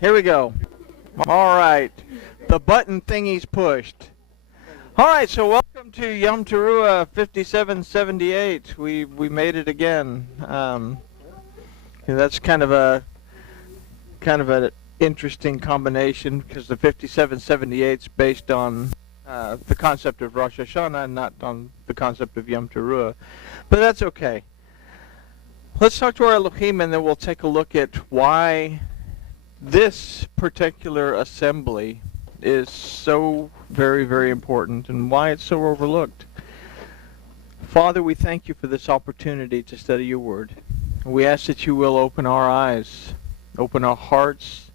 Here we go. All right. The button thingy's pushed. All right, so welcome to Yom Teruah 5778. We made it again. That's kind of an interesting combination because the 5778 is based on the concept of Rosh Hashanah and not on the concept of Yom Teruah. But that's okay. Let's talk to our Elohim and then we'll take a look at why this particular assembly is so very, very important and why it's so overlooked. Father, we thank you for this opportunity to study your word. We ask that you will open our eyes, open our hearts,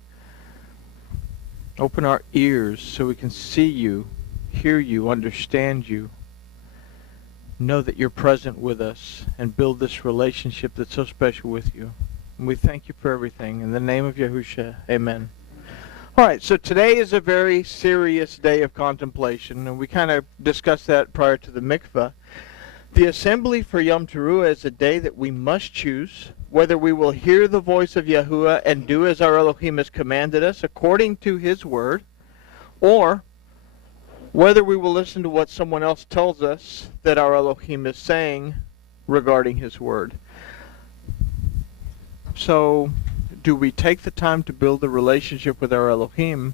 open our ears so we can see you, hear you, understand you, know that you're present with us, and build this relationship that's so special with you. And we thank you for everything. In the name of Yahushua, amen. All right, so today is a very serious day of contemplation, and we kind of discussed that prior to the mikvah. The assembly for Yom Teruah is a day that we must choose whether we will hear the voice of Yahuwah and do as our Elohim has commanded us according to his word, or whether we will listen to what someone else tells us that our Elohim is saying regarding his word. So, do we take the time to build a relationship with our Elohim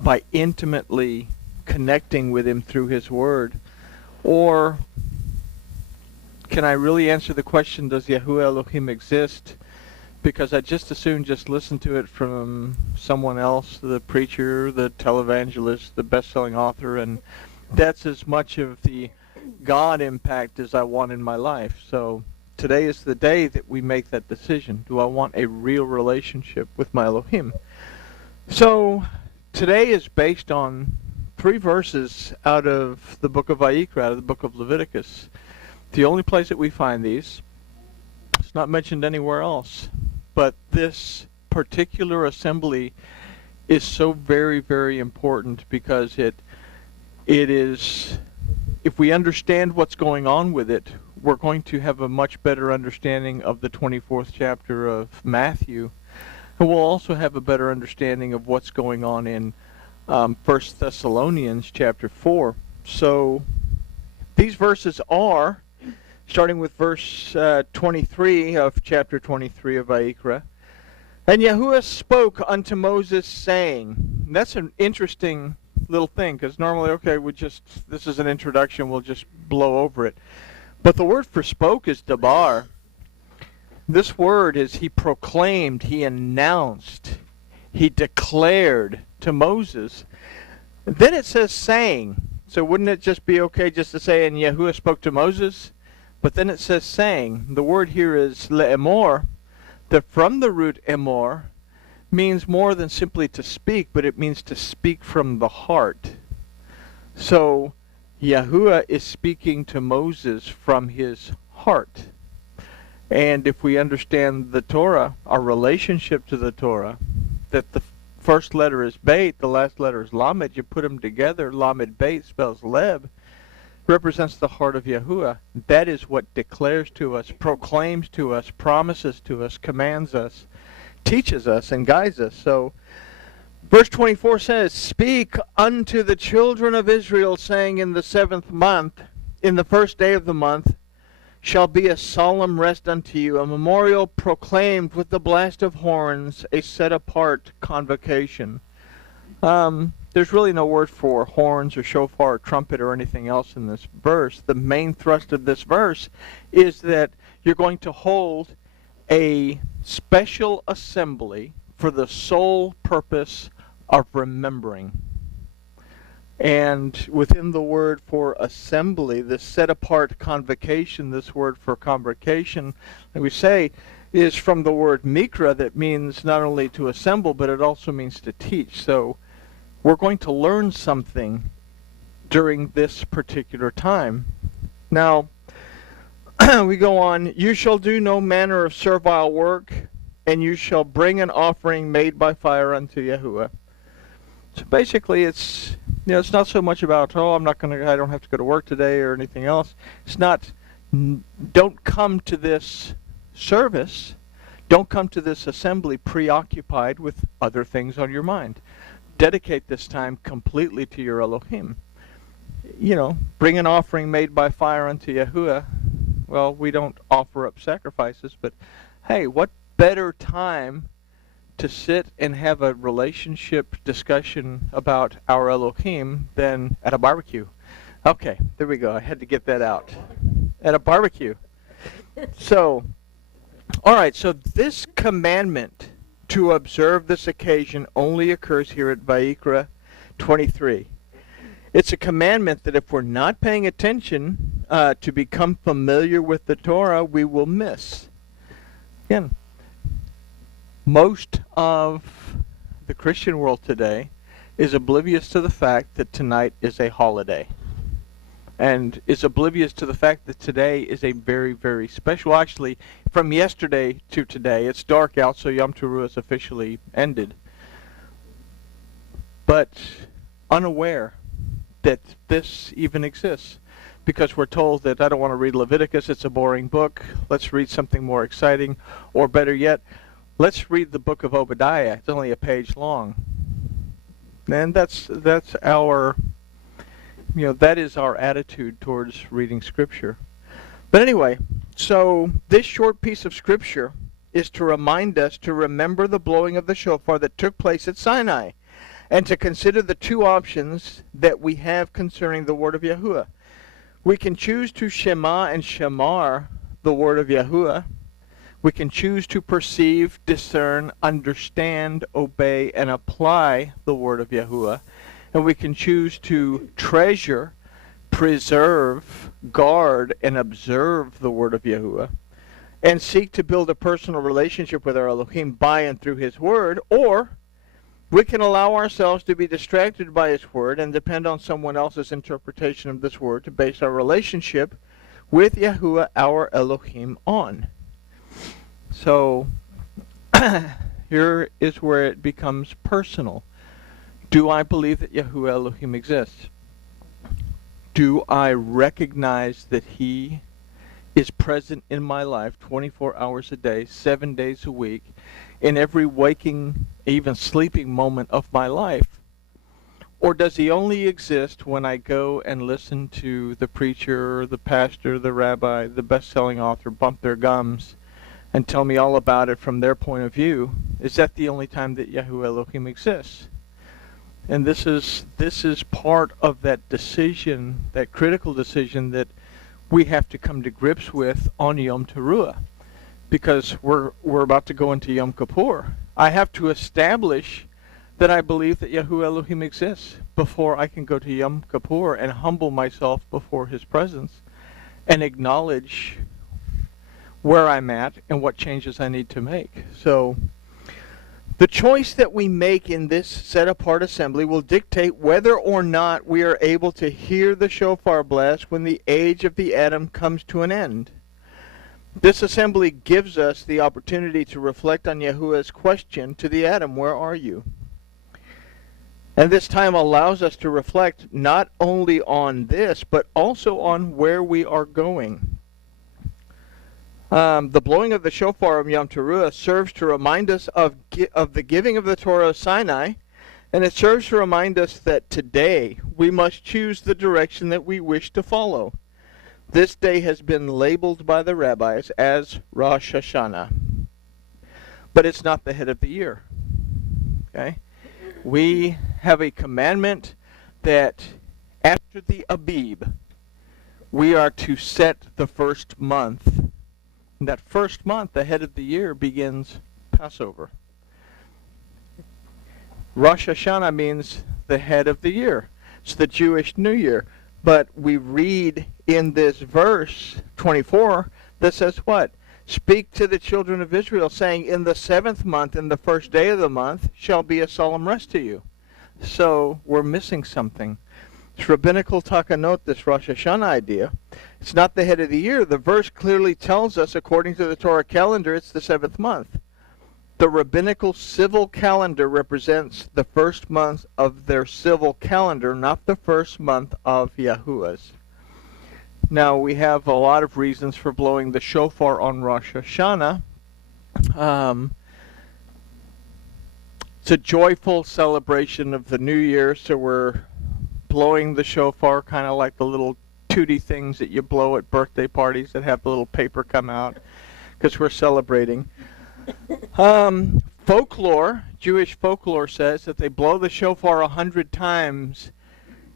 by intimately connecting with him through his word? Or can I really answer the question, does Yahuwah Elohim exist? Because I just as soon just listen to it from someone else, the preacher, the televangelist, the best-selling author, and that's as much of the God impact as I want in my life. So today is the day that we make that decision. Do I want a real relationship with my Elohim? So today is based on 3 verses out of the book of Vayikra, out of the book of Leviticus. The only place that we find these, it's not mentioned anywhere else. But this particular assembly is so very, very important because it is, if we understand what's going on with it, we're going to have a much better understanding of the 24th chapter of Matthew. And we'll also have a better understanding of what's going on in 1 Thessalonians chapter 4. So these verses are, starting with verse 23 of chapter 23 of Vayikra. And Yahuwah spoke unto Moses, saying, and that's an interesting little thing, because normally, okay, this is an introduction, we'll just blow over it. But the word for spoke is dabar. This word is he proclaimed, he announced, he declared to Moses. And then it says saying. So wouldn't it just be okay just to say, and Yahuwah spoke to Moses? But then it says saying. The word here is le'emor, that from the root emor means more than simply to speak, but it means to speak from the heart. So Yahuwah is speaking to Moses from his heart. And if we understand the Torah, our relationship to the Torah, that the first letter is Beit, the last letter is Lamed, you put them together, Lamed Beit spells Leb, represents the heart of Yahuwah. That is what declares to us, proclaims to us, promises to us, commands us, teaches us, and guides us. So, verse 24 says, Speak unto the children of Israel, saying, In the 7th month, in the first day of the month, shall be a solemn rest unto you, a memorial proclaimed with the blast of horns, a set-apart convocation. There's really no word for horns or shofar or trumpet or anything else in this verse. The main thrust of this verse is that you're going to hold a special assembly for the sole purpose of remembering. And within the word for assembly, this set-apart convocation, this word for convocation, like we say, is from the word mikra, that means not only to assemble, but it also means to teach. So we're going to learn something during this particular time. Now, we go on, You shall do no manner of servile work, and you shall bring an offering made by fire unto Yahuwah. So basically it's not so much about, I don't have to go to work today or anything else. It's not, don't come to this service Don't come to this assembly preoccupied with other things on your mind. Dedicate this time completely to your Elohim. Bring an offering made by fire unto Yahuwah. Well, we don't offer up sacrifices, but hey, what better time to sit and have a relationship discussion about our Elohim than at a barbecue? Okay, there we go. I had to get that out. At a barbecue. So, all right, so this commandment to observe this occasion only occurs here at Vayikra 23. It's a commandment that if we're not paying attention to become familiar with the Torah, we will miss. Again, most of the Christian world today is oblivious to the fact that tonight is a holiday. And is oblivious to the fact that today is a very, very special. Actually, from yesterday to today, it's dark out, so Yom Teruah is officially ended. But unaware that this even exists, because we're told that I don't want to read Leviticus, it's a boring book, let's read something more exciting, or better yet, let's read the book of Obadiah. It's only a page long. And that's our, that is our attitude towards reading Scripture. But anyway, so this short piece of Scripture is to remind us to remember the blowing of the shofar that took place at Sinai, and to consider the two options that we have concerning the word of Yahuwah. We can choose to Shema and Shamar the word of Yahuwah. We can choose to perceive, discern, understand, obey, and apply the word of Yahuwah. And we can choose to treasure, preserve, guard, and observe the word of Yahuwah, and seek to build a personal relationship with our Elohim by and through his word, or we can allow ourselves to be distracted by his word and depend on someone else's interpretation of this word to base our relationship with Yahuwah, our Elohim, on. So, here is where it becomes personal. Do I believe that Yahuwah Elohim exists? Do I recognize that he is present in my life 24 hours a day, 7 days a week, in every waking, even sleeping moment of my life? Or does he only exist when I go and listen to the preacher, the pastor, the rabbi, the best-selling author bump their gums and tell me all about it from their point of view? Is that the only time that Yahuwah Elohim exists? And this is part of that decision, that critical decision that we have to come to grips with on Yom Teruah, because we're about to go into Yom Kippur. I have to establish that I believe that Yahuwah Elohim exists before I can go to Yom Kippur and humble myself before his presence and acknowledge where I'm at and what changes I need to make. So the choice that we make in this set-apart assembly will dictate whether or not we are able to hear the shofar blast when the age of the Adam comes to an end. This assembly gives us the opportunity to reflect on Yahuwah's question to the Adam, "Where are you?" And this time allows us to reflect not only on this, but also on where we are going. The blowing of the shofar of Yom Teruah serves to remind us of the giving of the Torah of Sinai, and it serves to remind us that today we must choose the direction that we wish to follow. This day has been labeled by the rabbis as Rosh Hashanah, but it's not the head of the year. Okay? We have a commandment that after the Abib, we are to set the first month. And that first month, the head of the year, begins Passover. Rosh Hashanah means the head of the year. It's the Jewish New Year. But we read in this verse 24 that says what? "Speak to the children of Israel, saying, in the 7th month, in the first day of the month, shall be a solemn rest to you." So we're missing something. It's rabbinical takanot, this Rosh Hashanah idea. It's not the head of the year. The verse clearly tells us, according to the Torah calendar, it's the 7th month. The rabbinical civil calendar represents the first month of their civil calendar, not the first month of Yahuwah's. Now, we have a lot of reasons for blowing the shofar on Rosh Hashanah. It's a joyful celebration of the new year, so we're blowing the shofar, kind of like the little tooty things that you blow at birthday parties that have the little paper come out, because we're celebrating. Folklore, Jewish folklore says that they blow the shofar 100 times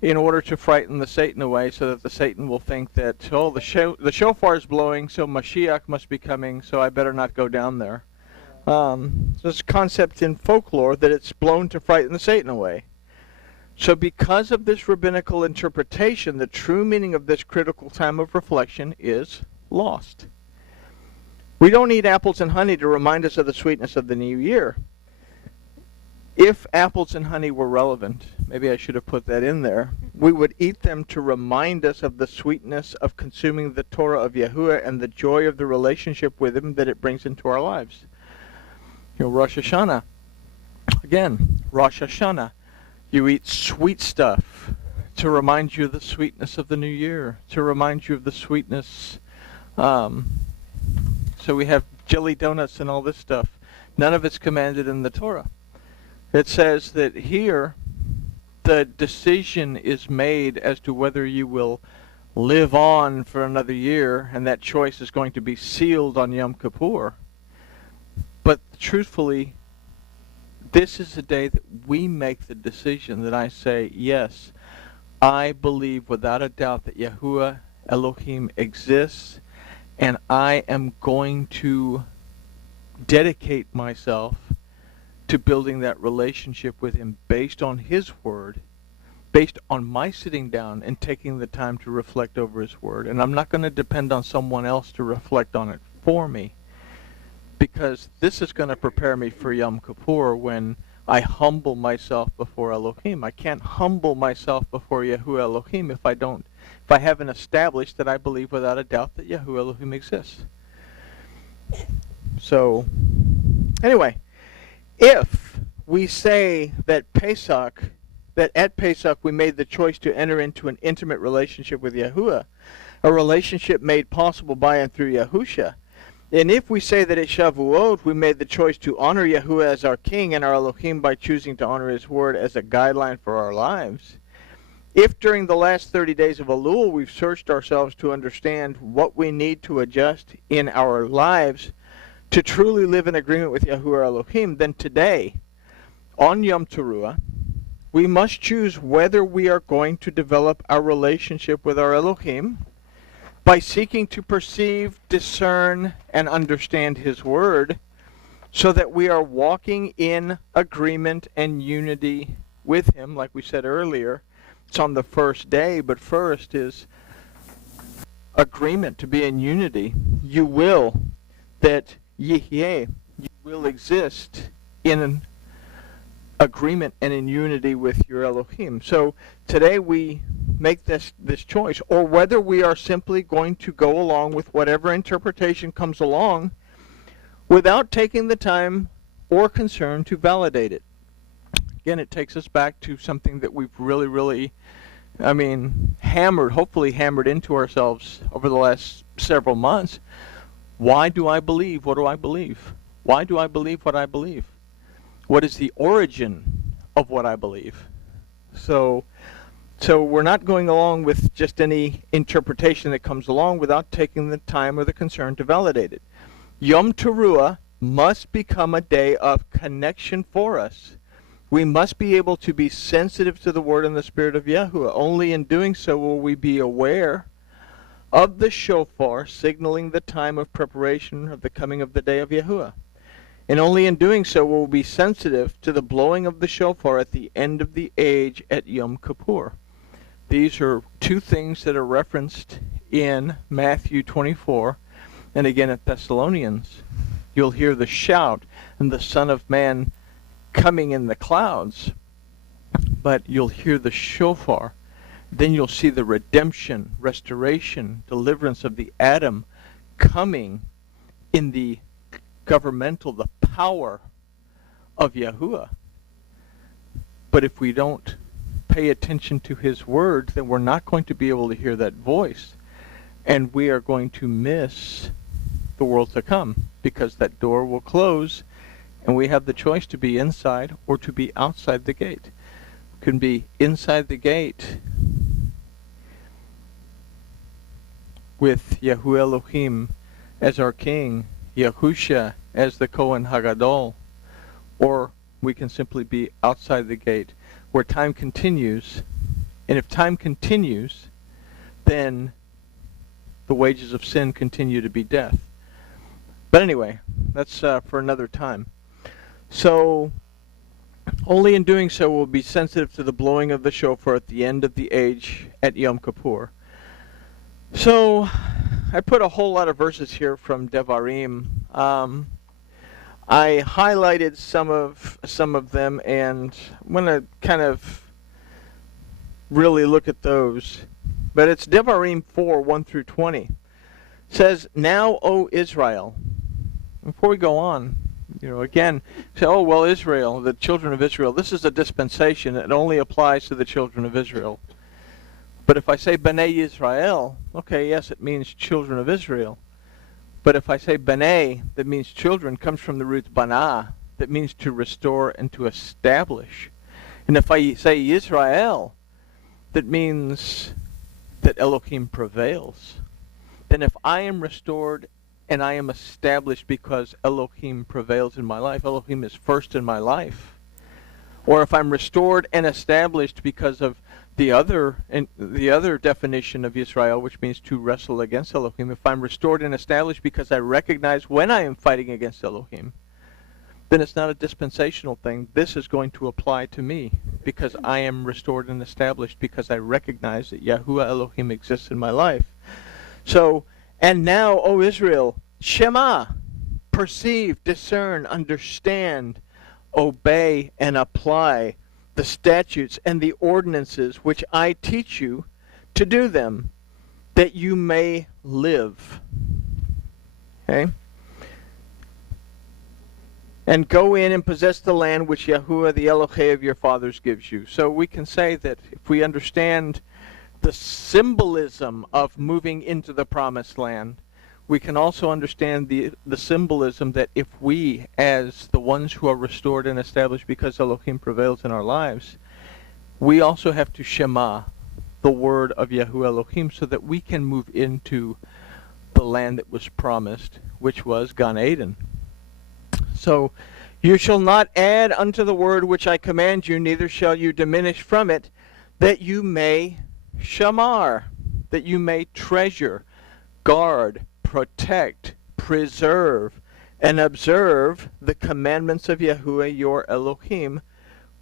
in order to frighten the Satan away, so that the Satan will think that, oh, the shofar is blowing, so Mashiach must be coming, so I better not go down there. There's a concept in folklore that it's blown to frighten the Satan away. So because of this rabbinical interpretation, the true meaning of this critical time of reflection is lost. We don't eat apples and honey to remind us of the sweetness of the new year. If apples and honey were relevant, maybe I should have put that in there, we would eat them to remind us of the sweetness of consuming the Torah of Yahuwah and the joy of the relationship with Him that it brings into our lives. You know, Rosh Hashanah, again, Rosh Hashanah, you eat sweet stuff to remind you of the sweetness of the new year, to remind you of the sweetness. So we have jelly donuts and all this stuff. None of it's commanded in the Torah. It says that here the decision is made as to whether you will live on for another year, and that choice is going to be sealed on Yom Kippur. But truthfully, this is the day that we make the decision, that I say, yes, I believe without a doubt that Yahuwah Elohim exists, and I am going to dedicate myself to building that relationship with Him based on His Word, based on my sitting down and taking the time to reflect over His Word. And I'm not going to depend on someone else to reflect on it for me, because this is going to prepare me for Yom Kippur when I humble myself before Elohim. I can't humble myself before Yahuwah Elohim if I haven't established that I believe without a doubt that Yahuwah Elohim exists. So, anyway, if we say that at Pesach we made the choice to enter into an intimate relationship with Yahuwah, a relationship made possible by and through Yahusha, and if we say that at Shavuot we made the choice to honor Yahuwah as our King and our Elohim by choosing to honor His Word as a guideline for our lives, if during the last 30 days of Elul we've searched ourselves to understand what we need to adjust in our lives to truly live in agreement with Yahuwah Elohim, then today, on Yom Teruah, we must choose whether we are going to develop our relationship with our Elohim by seeking to perceive, discern, and understand His Word, so that we are walking in agreement and unity with Him, like we said earlier. It's on the first day, but first is agreement, to be in unity. You will, that Yihyeh, you will exist in an agreement and in unity with your Elohim. So today we make this choice, or whether we are simply going to go along with whatever interpretation comes along without taking the time or concern to validate it. Again, it takes us back to something that we've really, hopefully hammered into ourselves over the last several months. Why do I believe what do I believe? Why do I believe what I believe? What is the origin of what I believe? So we're not going along with just any interpretation that comes along without taking the time or the concern to validate it. Yom Teruah must become a day of connection for us. We must be able to be sensitive to the Word and the Spirit of Yahuwah. Only in doing so will we be aware of the shofar signaling the time of preparation of the coming of the day of Yahuwah. And only in doing so will we be sensitive to the blowing of the shofar at the end of the age at Yom Kippur. These are two things that are referenced in Matthew 24 and again at Thessalonians. You'll hear the shout and the Son of Man coming in the clouds, but you'll hear the shofar. Then you'll see the redemption, restoration, deliverance of the Adam coming in the the power of Yahuwah. But if we don't pay attention to His Word, then we're not going to be able to hear that voice, and we are going to miss the world to come. because that door will close, and we have the choice to be inside or to be outside the gate. We can be inside the gate with Yahuwah Elohim as our king, Yahusha as the Kohen Hagadol, or we can simply be outside the gate where time continues. And if time continues, then the wages of sin continue to be death. But anyway, that's for another time. So, only in doing so will be sensitive to the blowing of the shofar at the end of the age at Yom Kippur. So, I put a whole lot of verses here from Devarim. I highlighted some of them, and I'm going to kind of really look at those. But it's Devarim 4, 1 through 20. It says, "Now, O Israel." Before we go on, again, say, oh, well, Israel, the children of Israel, this is a dispensation. It only applies to the children of Israel. But if I say B'nai Israel, okay, yes, it means children of Israel. But if I say B'nai, that means children, comes from the root Bana, that means to restore and to establish. And if I say Israel, that means that Elohim prevails. Then if I am restored and I am established because Elohim prevails in my life, Elohim is first in my life. Or if I'm restored and established because of the other definition of Israel, which means to wrestle against Elohim, if I'm restored and established because I recognize when I am fighting against Elohim, then it's not a dispensational thing. This is going to apply to me because I am restored and established because I recognize that Yahuwah Elohim exists in my life. So, and now, O Israel, Shema, perceive, discern, understand, obey, and apply the statutes and the ordinances which I teach you to do them, that you may live. Okay? And go in and possess the land which Yahuwah, the Elohim of your fathers, gives you. So we can say that if we understand the symbolism of moving into the promised land, we can also understand the symbolism that if we, as the ones who are restored and established because Elohim prevails in our lives, we also have to Shema the word of Yahuwah Elohim so that we can move into the land that was promised, which was Gan Eden. So, you shall not add unto the word which I command you, neither shall you diminish from it, that you may shamar, that you may treasure, guard, protect, preserve, and observe the commandments of Yahuwah your Elohim,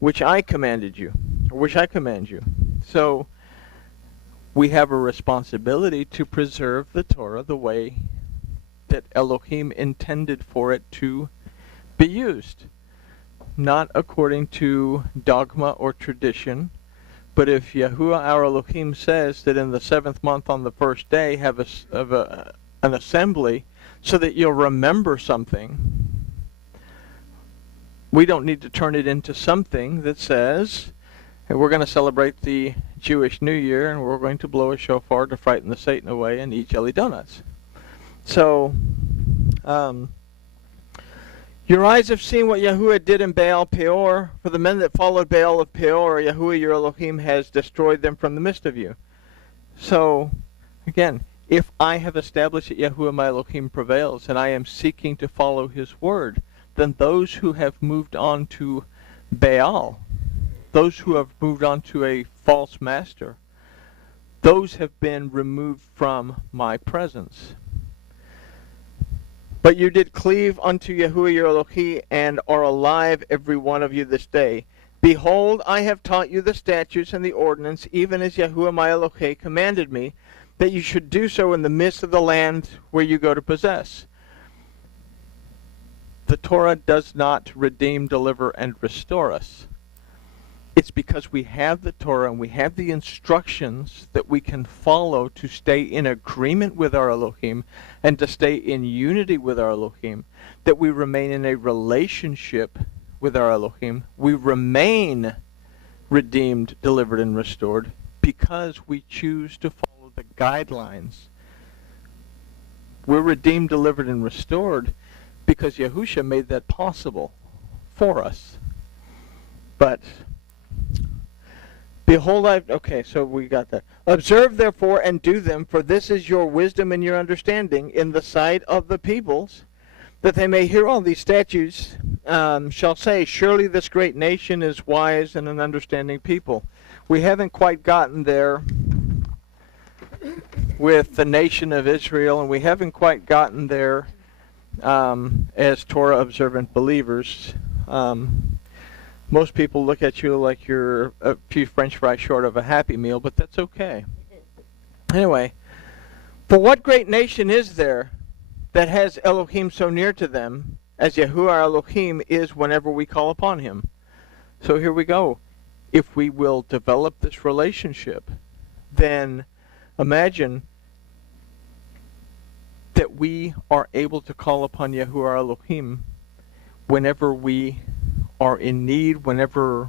which I commanded you, or which I command you. So, we have a responsibility to preserve the Torah the way that Elohim intended for it to be used, not according to dogma or tradition, but if Yahuwah our Elohim says that in the 7th month on the first day have an assembly so that you'll remember something, we don't need to turn it into something that says, hey, we're going to celebrate the Jewish New Year and we're going to blow a shofar to frighten the Satan away and eat jelly donuts. So, your eyes have seen what Yahuwah did in Baal Peor. For the men that followed Baal of Peor, Yahuwah your Elohim has destroyed them from the midst of you. So, again, if I have established that Yahuwah my Elohim prevails and I am seeking to follow his word, then those who have moved on to Baal, those who have moved on to a false master, those have been removed from my presence. But you did cleave unto Yahuwah your Elohim, and are alive every one of you this day. Behold, I have taught you the statutes and the ordinance, even as Yahuwah my Elohim commanded me, that you should do so in the midst of the land where you go to possess. The Torah does not redeem, deliver, and restore us. It's because we have the Torah and we have the instructions that we can follow to stay in agreement with our Elohim and to stay in unity with our Elohim, that we remain in a relationship with our Elohim. We remain redeemed, delivered, and restored because we choose to follow the guidelines. We're redeemed, delivered, and restored because Yahusha made that possible for us. But behold, okay, so we got that. Observe therefore and do them, for this is your wisdom and your understanding in the sight of the peoples, that they may hear all these statutes, shall say, surely this great nation is wise and an understanding people. We haven't quite gotten there with the nation of Israel, and we haven't quite gotten there as Torah observant believers. Most people look at you like you're a few French fries short of a Happy Meal, but that's okay. Anyway, for what great nation is there that has Elohim so near to them as Yahuwah Elohim is whenever we call upon him? So here we go. If we will develop this relationship, then imagine that we are able to call upon Yahuwah Elohim whenever we are in need, whenever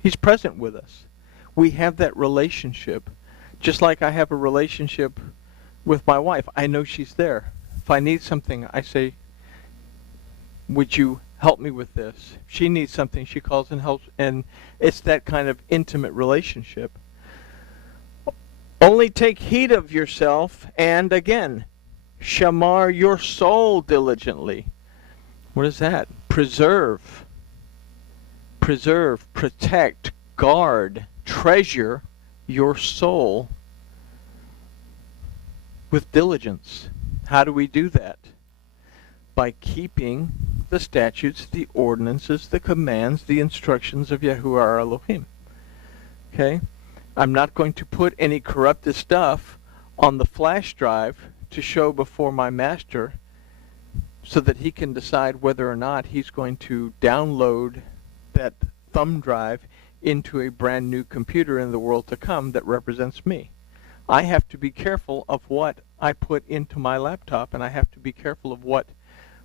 he's present with us. We have that relationship, just like I have a relationship with my wife. I know she's there. If I need something, I say, would you help me with this? If she needs something, she calls and helps, and it's that kind of intimate relationship. Only take heed of yourself, and again, shamar your soul diligently. What is that? Preserve, protect, guard, treasure your soul with diligence. How do we do that? By keeping the statutes, the ordinances, the commands, the instructions of Yahuwah our Elohim. Okay? I'm not going to put any corrupted stuff on the flash drive to show before my master so that he can decide whether or not he's going to download that thumb drive into a brand new computer in the world to come that represents me. I have to be careful of what I put into my laptop, and I have to be careful of what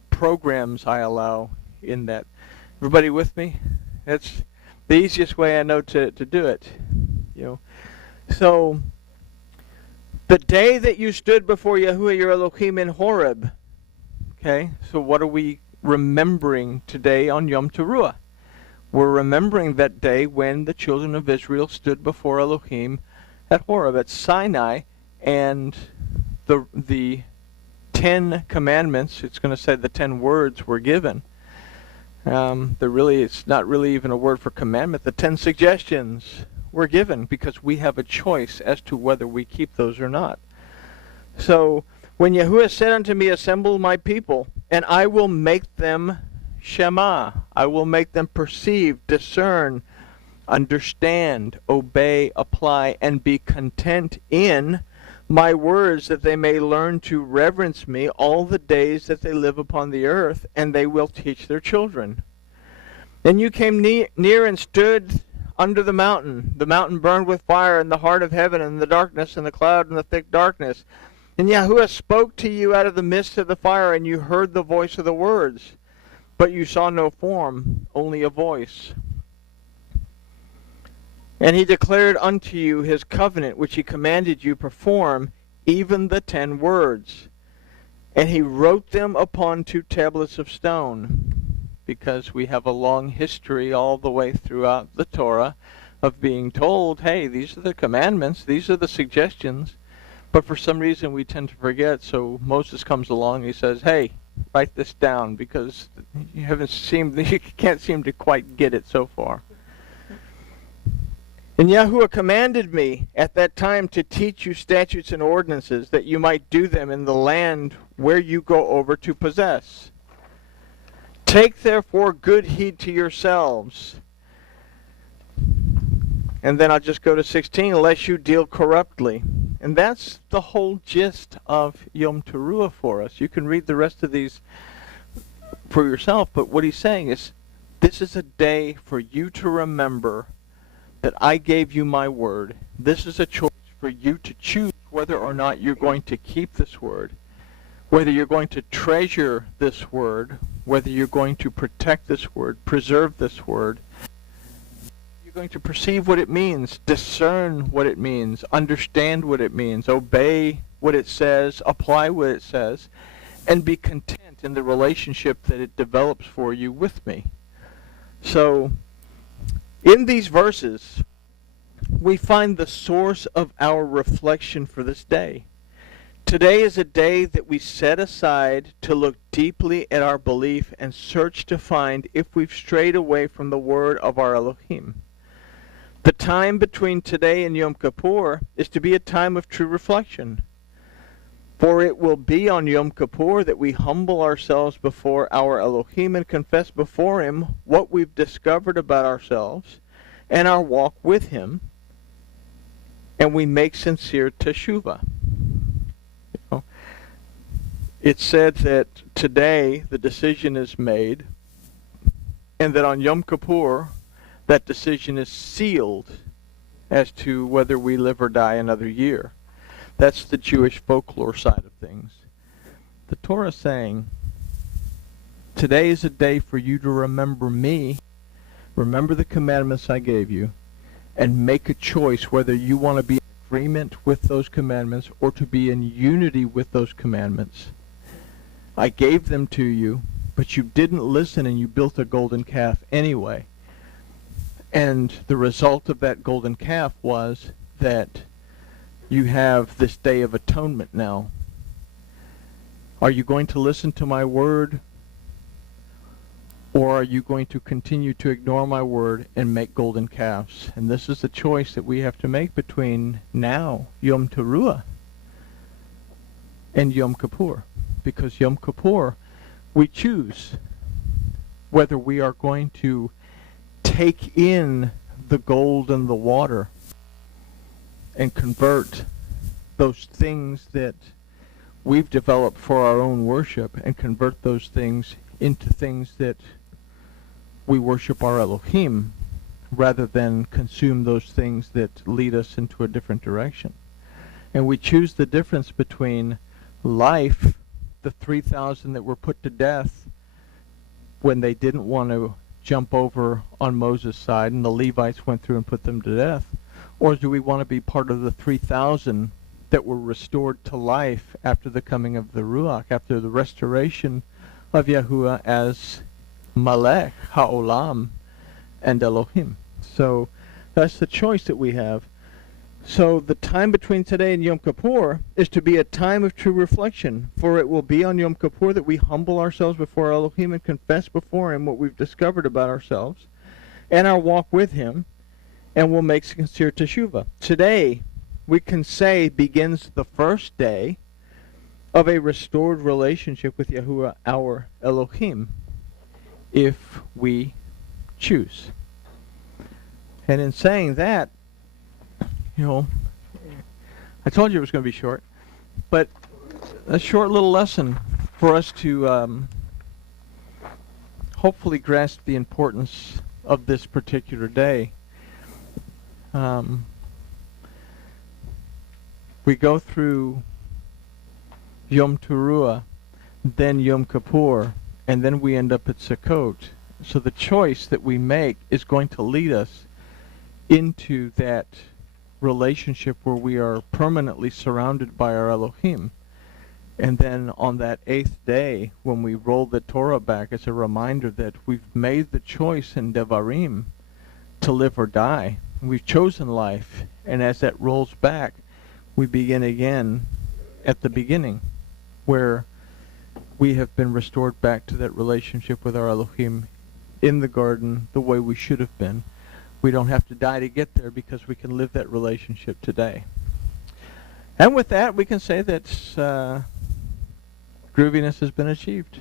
programs I allow in that. Everybody with me? That's the easiest way I know to do it. You know. So the day that you stood before Yahuwah your Elohim in Horeb. Okay, so what are we remembering today on Yom Teruah? We're remembering that day when the children of Israel stood before Elohim at Horeb, at Sinai, and the 10 commandments, it's going to say the 10 words were given. It's not really even a word for commandment. The 10 suggestions were given because we have a choice as to whether we keep those or not. So when Yahuwah said unto me, assemble my people, and I will make them Shema. I will make them perceive, discern, understand, obey, apply, and be content in my words, that they may learn to reverence me all the days that they live upon the earth, and they will teach their children. Then you came near and stood under the mountain. The mountain burned with fire in the heart of heaven, and the darkness, and the cloud, and the thick darkness. And Yahuwah spoke to you out of the midst of the fire, and you heard the voice of the words. But you saw no form, only a voice. And he declared unto you his covenant, which he commanded you perform, even the 10 words. And he wrote them upon 2 tablets of stone, because we have a long history all the way throughout the Torah of being told, hey, these are the commandments, these are the suggestions. But for some reason we tend to forget, so Moses comes along and he says, hey, write this down, because you can't seem to quite get it so far. And Yahuwah commanded me at that time to teach you statutes and ordinances, that you might do them in the land where you go over to possess. Take therefore good heed to yourselves. And then I'll just go to 16, lest you deal corruptly. And that's the whole gist of Yom Teruah for us. You can read the rest of these for yourself, but what he's saying is, this is a day for you to remember that I gave you my word. This is a choice for you to choose whether or not you're going to keep this word, whether you're going to treasure this word, whether you're going to protect this word, preserve this word. You're going to perceive what it means, discern what it means, understand what it means, obey what it says, apply what it says, and be content in the relationship that it develops for you with me. So, in these verses, we find the source of our reflection for this day. Today is a day that we set aside to look deeply at our belief and search to find if we've strayed away from the word of our Elohim. The time between today and Yom Kippur is to be a time of true reflection. For it will be on Yom Kippur that we humble ourselves before our Elohim and confess before Him what we've discovered about ourselves and our walk with Him, and we make sincere teshuvah. It's said that today the decision is made, and that on Yom Kippur that decision is sealed as to whether we live or die another year. That's the Jewish folklore side of things. The Torah is saying, today is a day for you to remember me, remember the commandments I gave you, and make a choice whether you want to be in agreement with those commandments or to be in unity with those commandments. I gave them to you, but you didn't listen and you built a golden calf anyway. And the result of that golden calf was that you have this Day of Atonement now. Are you going to listen to my word, or are you going to continue to ignore my word and make golden calves? And this is the choice that we have to make between now, Yom Teruah, and Yom Kippur. Because Yom Kippur, we choose whether we are going to take in the gold and the water and convert those things that we've developed for our own worship and convert those things into things that we worship our Elohim, rather than consume those things that lead us into a different direction. And we choose the difference between life, the 3,000 that were put to death when they didn't want to jump over on Moses' side and the Levites went through and put them to death, or do we want to be part of the 3,000 that were restored to life after the coming of the Ruach, after the restoration of Yahuwah as Malech, Ha'olam, and Elohim? So that's the choice that we have. So the time between today and Yom Kippur is to be a time of true reflection, for it will be on Yom Kippur that we humble ourselves before Elohim and confess before Him what we've discovered about ourselves and our walk with Him, and will make sincere teshuvah. Today, we can say, begins the first day of a restored relationship with Yahuwah, our Elohim, if we choose. And in saying that, I told you it was going to be short, but a short little lesson for us to hopefully grasp the importance of this particular day. We go through Yom Teruah, then Yom Kippur, and then we end up at Sukkot. So the choice that we make is going to lead us into that relationship where we are permanently surrounded by our Elohim. And then on that 8th day, when we roll the Torah back, it's a reminder that we've made the choice in Devarim to live or die. We've chosen life, and as that rolls back, we begin again at the beginning, where we have been restored back to that relationship with our Elohim in the garden the way we should have been. We don't have to die to get there because we can live that relationship today. And with that, we can say that grooviness has been achieved.